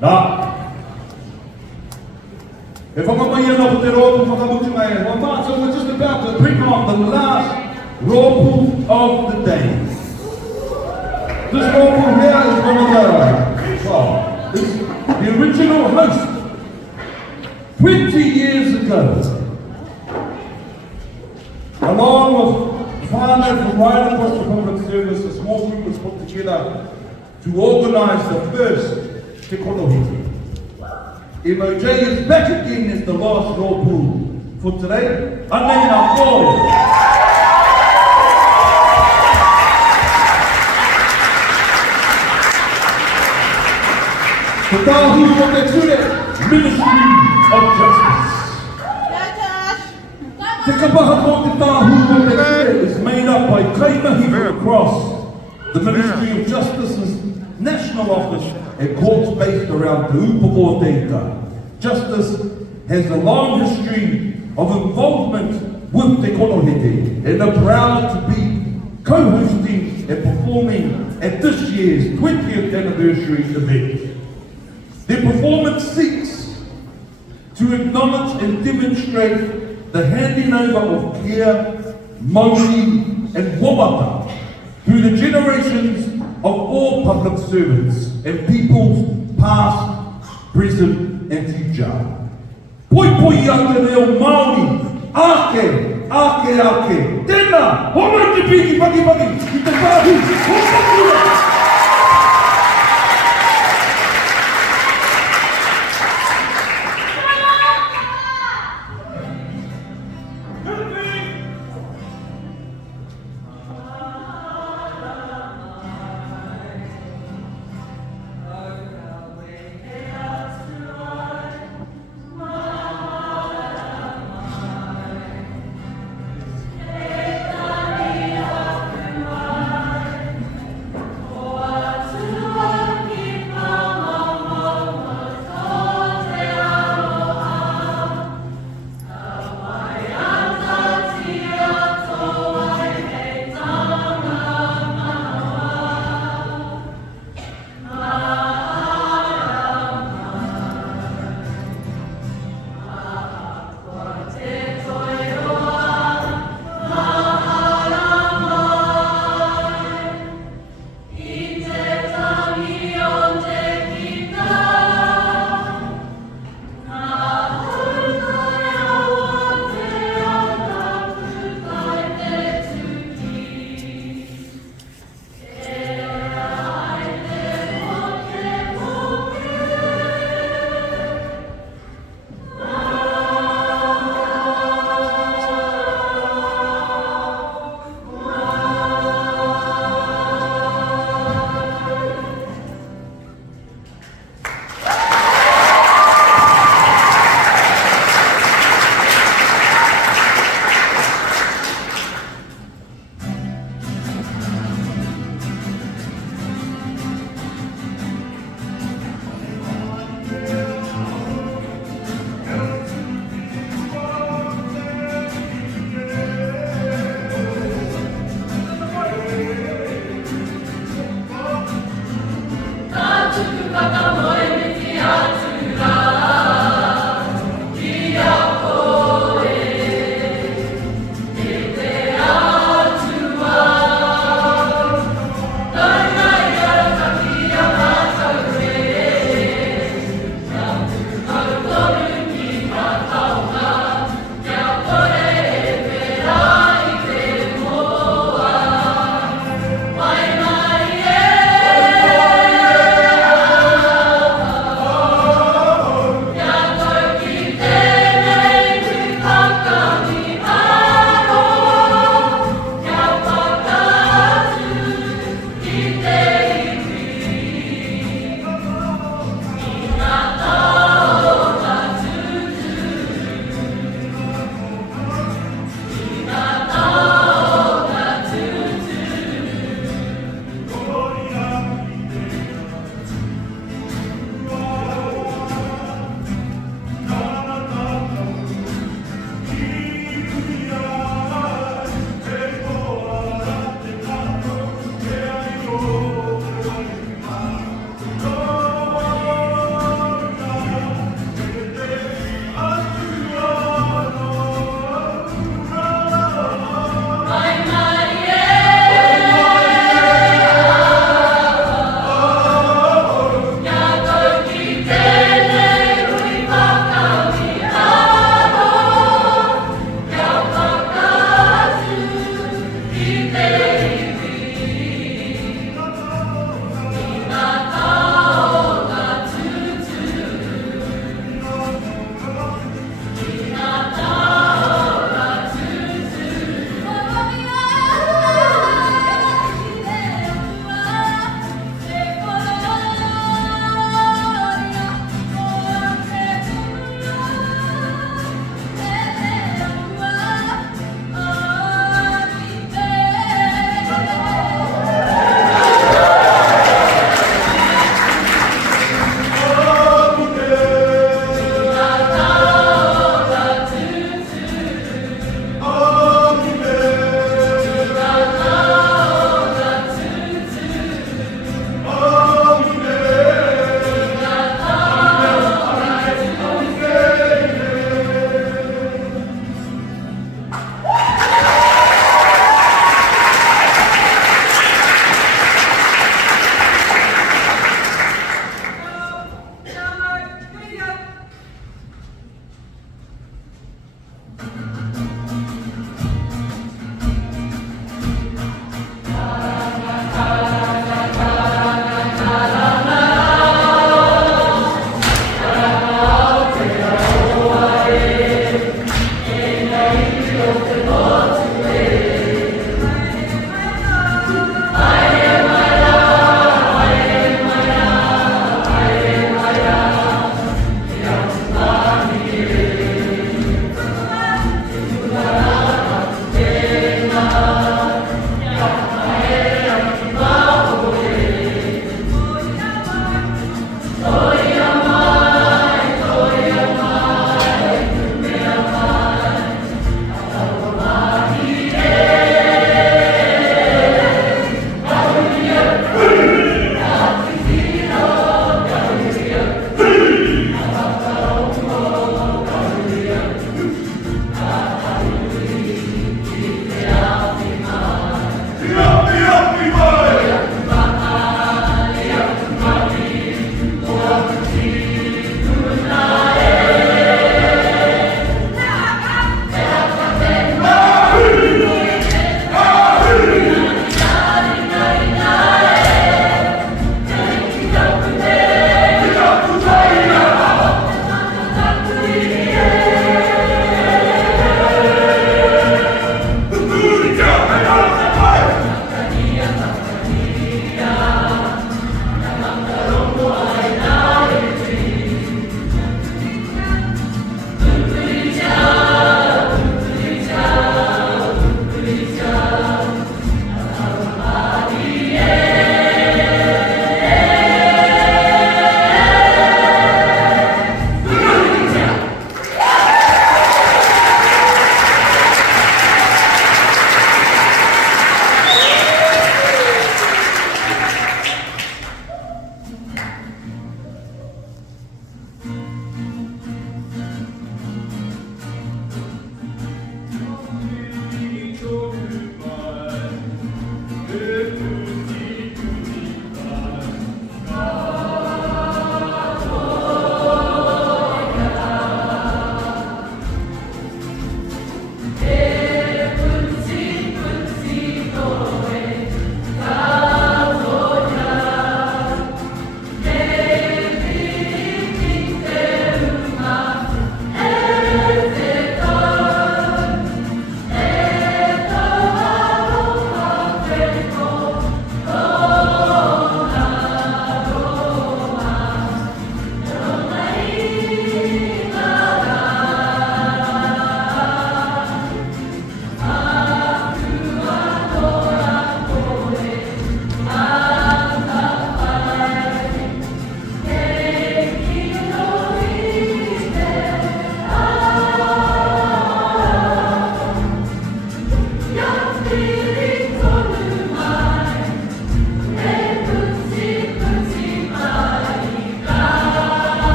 Nā. E whakamai ana ko te rōpu whakamutunga e. Well, so we're just about to bring on the last rōpu of the day. This rōpu here is one of well, it's the original host. 20 years ago, along with whānau from right across the public service, a small group was put together to organise the first Te Kōnohete. MOJ is back again as the last rōpu for today. Anei ngā kōre. Te Tāhū o te Ture, Ministry of Justice. Te Kapa o te Tāhū o te Ture is made up by kaimahi from across the Ministry of Justice's national office and courts based around Te Kōnohete. Justice has a long history of involvement with Te Kōnohete and are proud to be co-hosting and performing at this year's 20th anniversary event. Their performance seeks to acknowledge and demonstrate the handing over of care, Māori and wāwaka through the generations of all public servants and peoples past, present and future. Poi poi a te reo Māori, ake, ake, ake, tēnā, hono te piki paki paki, I te Tāhū, HOROPAKI.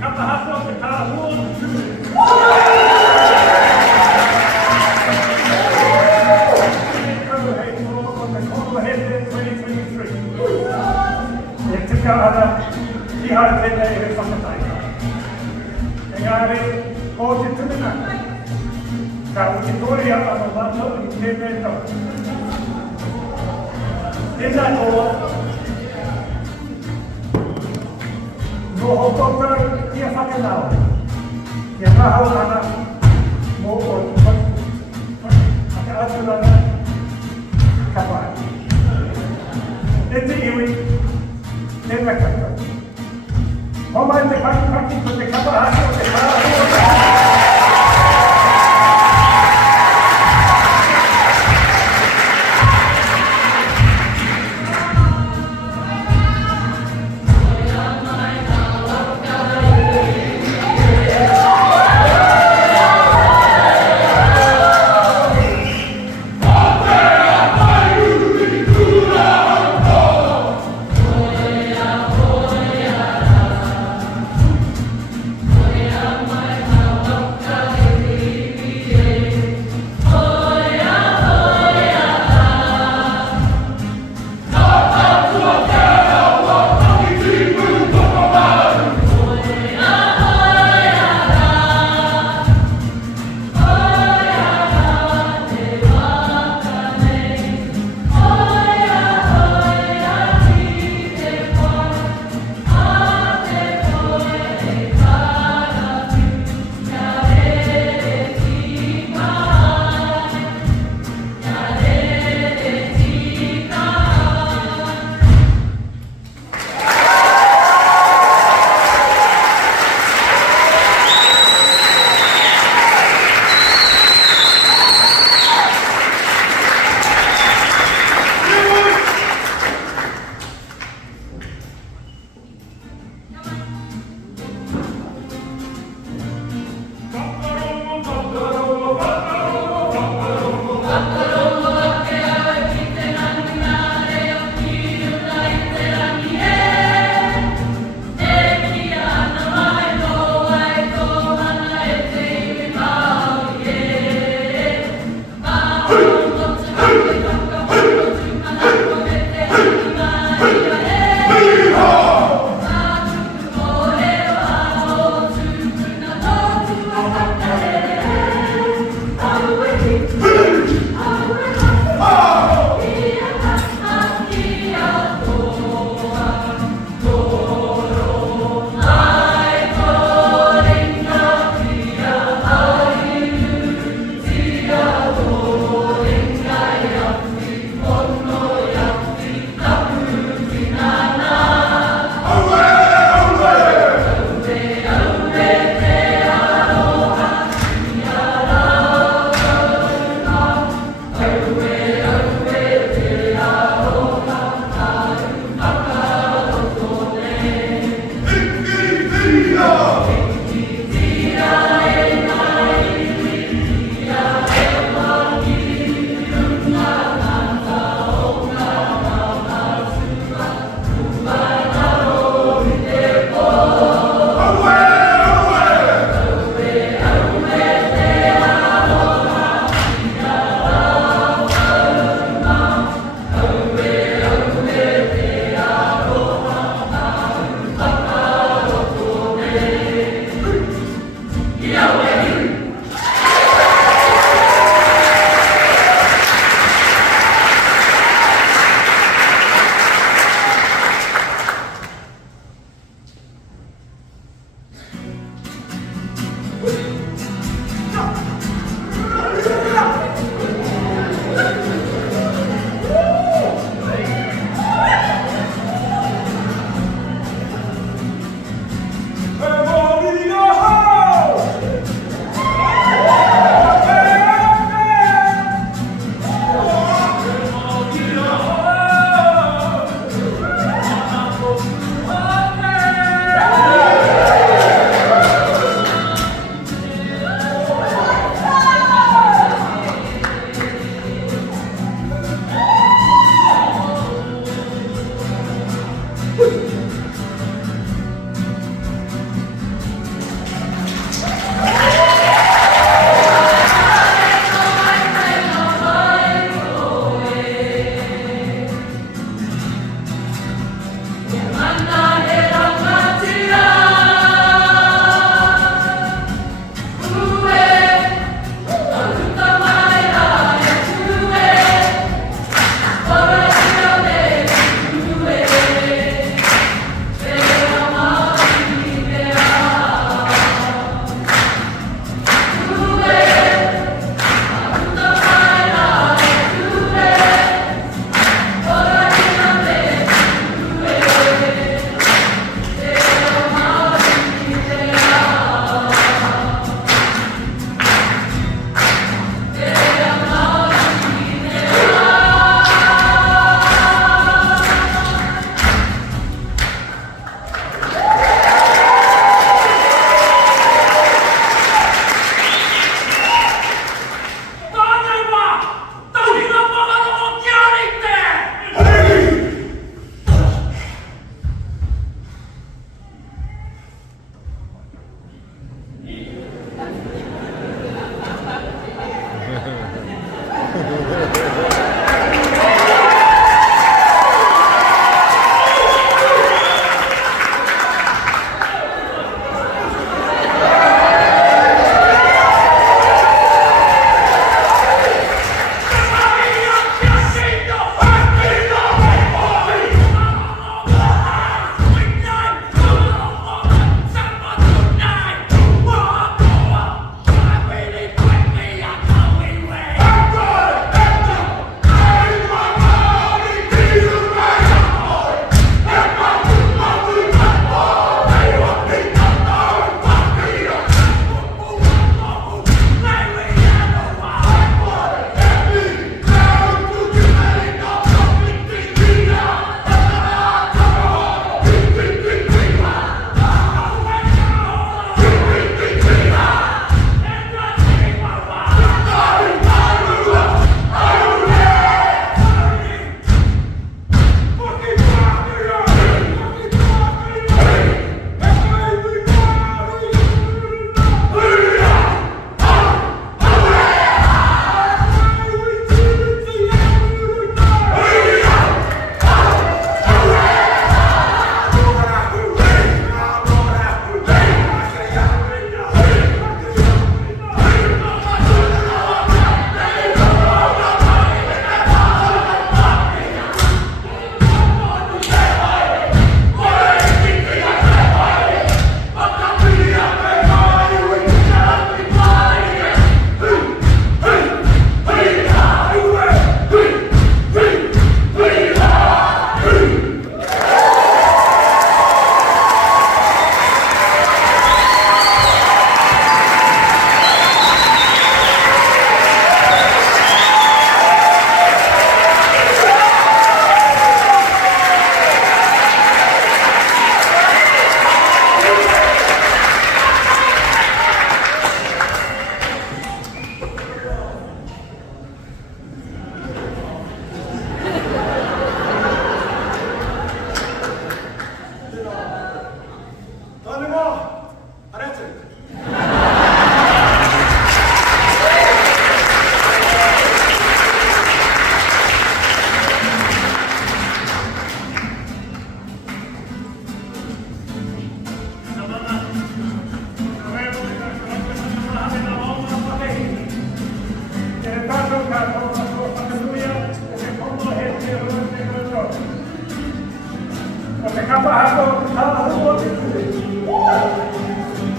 Kapa Haka o Te Tāhū o Te Ture. Te Kōnohete 2023. E tika ana, ki hara tēnei e whakataika. Engari, ko te tuminanga. Ka ukitoria ano mātou I tēnei tau. Tēnā koa, no hokokau kia whakanau. Kia mahau ana, mō o whakaaturana, Kapa. E te iwi, e whakakau. Homai te pakipaki ko te kapa haki o te Tāhū o te Yeah.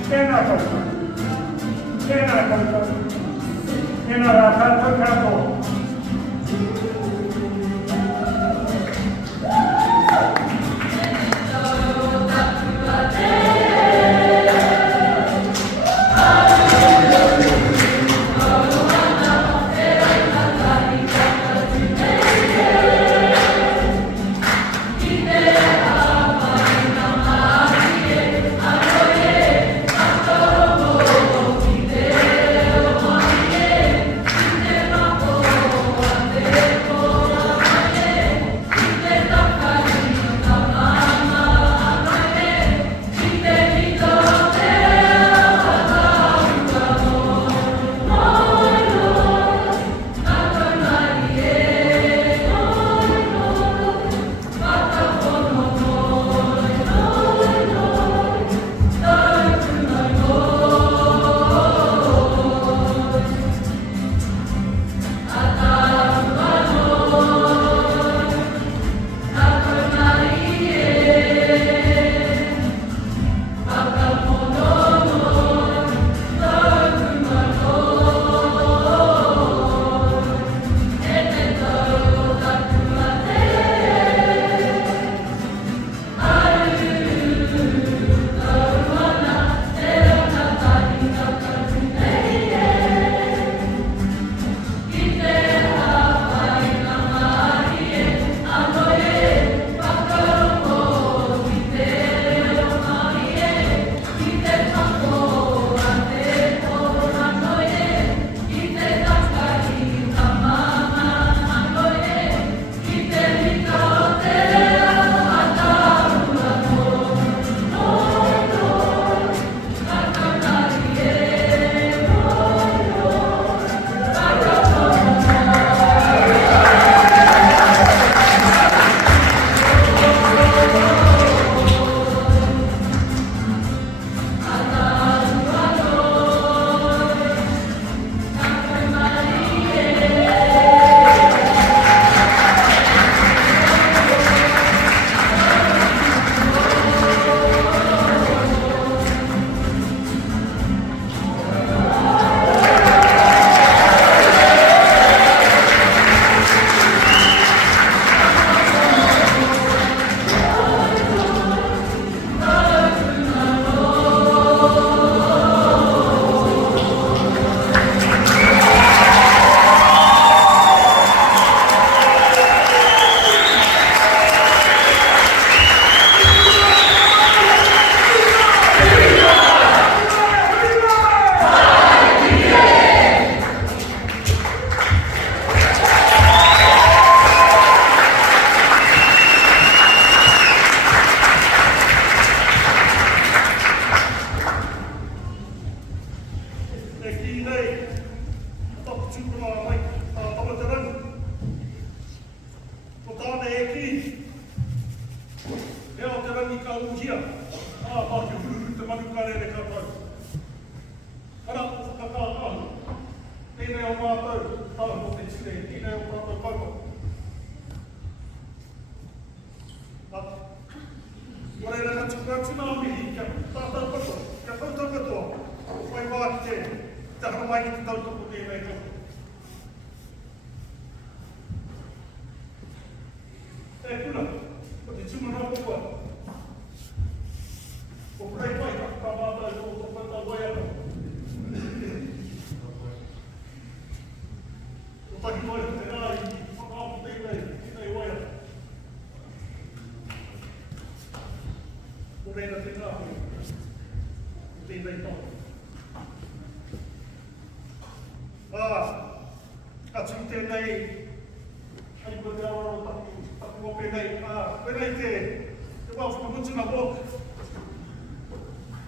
Tēnā koutou. Tēnā koutou. Tēnā rā tātou katoa.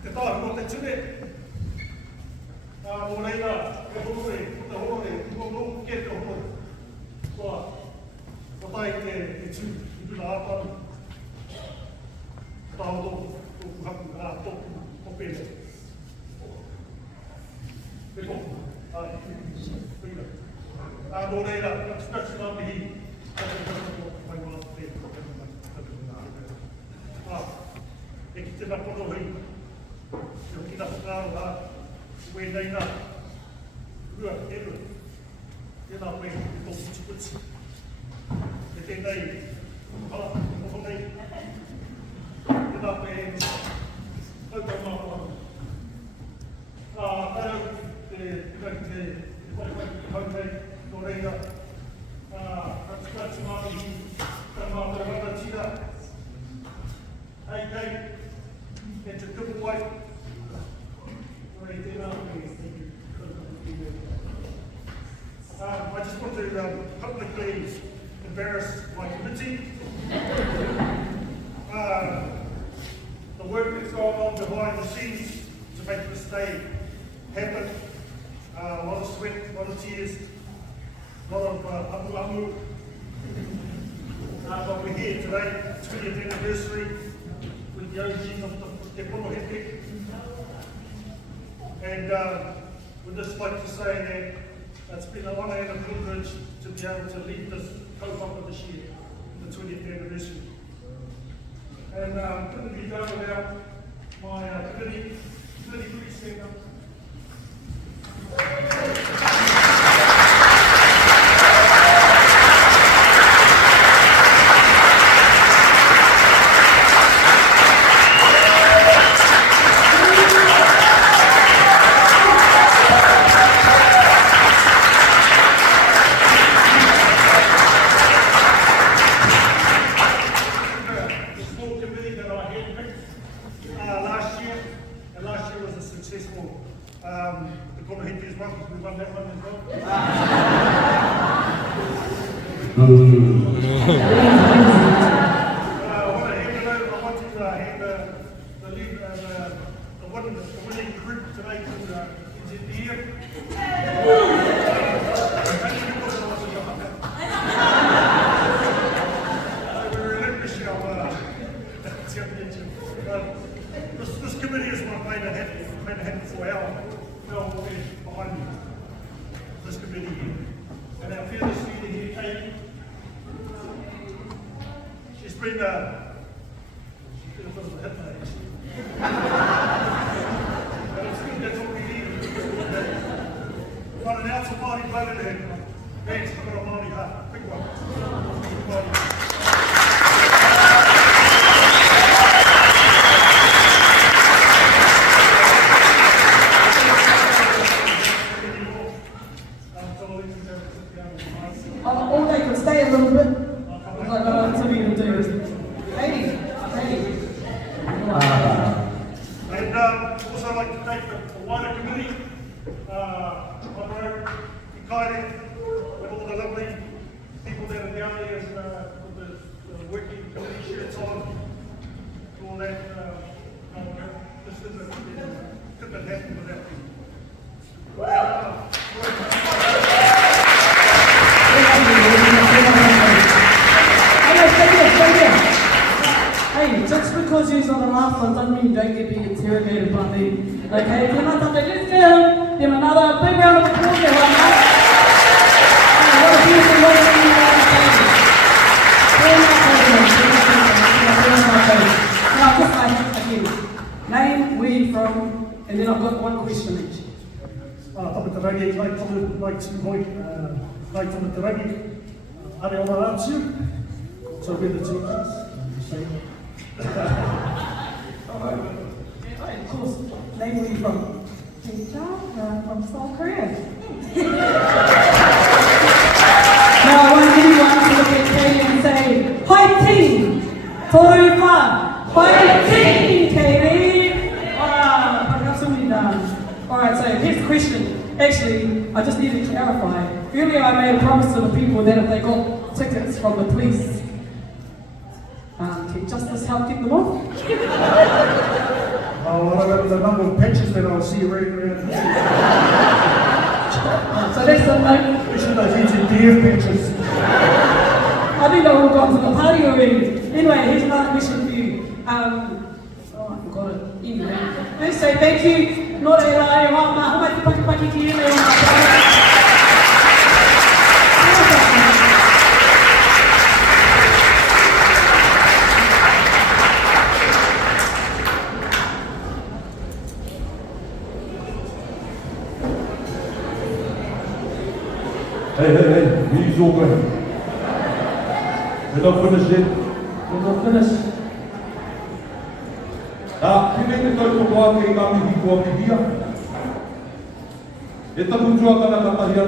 Te Tāhū te Ture. Mō reira, e hore, te hore, mō ke te hore. Kua, o tai te tū, i tūna ātanu. Tāo tōku haku, tōku, o pēne. Te tōku, pēne. Mō reira, katu ngā mihi, mai wā te e ki te napono hui. Ki na whakaaro tauha, we nei nā, rua eru, tēnā koe i tō puti. E tēnei, hala, o nei, tēnā koe e tautau māwhana. Arau, te haunei, tō reira, Kati Māori, ka mātou rana tira, hei kei, e te tupu wai. I just want to publicly embarrass my committee. The work that's gone on behind the scenes to make this day happen. A lot of sweat, a lot of tears, a lot of amu. But we're here today, 20th anniversary with the OG of Te Kōnohete. And we'd just like to say that it's been an honour and a privilege to be able to lead this kaupapa this year, the 20th anniversary. And couldn't be done without my committee stand up. Te Kōnohete as well, because we won that one as well. I want to hand it over. I want to hand the lead, the winning group today to engineer. This committee is what made it happen for our behind me. This committee here. And our fearless leader here, Katie. She's been a bit of a hit mate. But it's good, that's what we need. We've got an ounce of Māori blood in her. Man's got a Māori heart. Big one. Big one. Or they could stay a little bit. Like, that's what you can do. Hey. And also I'd like to thank the wider committee, Matua, and all the lovely people that are down there with the working committee shirts on, all that. This couldn't have happened without people. Hey, just because you're on the last one doesn't mean you don't get being interrogated by me. Okay, if you're not something, let's give them another big round of applause there, right now. What a beautiful moment in your life. Now, just again, name, where you from, and then I've got one question each. Tapa te rangi, like to hoi, like to te rangi, Arawhiti, so we're the two things. Of course, name where you from? From South Korea. Now, I want anyone to look at Katie and say, "Hoi team, Torupa, hoi team, Katie." Alright, so here's the question. Actually, I just need to clarify. Earlier, I made a promise to the people that if they got tickets from the police, can Justice help get them off? The number of patches that I'll see right around here. So that's the note. Especially those engineer patches. I think they've all gone to the party already. Anyway, here's another question for you. I forgot it. Anyway, let's say thank you. Nō reira, e wā mā, homai te paki ki e me o mā. Hey, he's all good. We're not finished yet. We're not finished. Kine te tautoko a kei ngā mihi kua pihia. E tapu tua kana ka tahi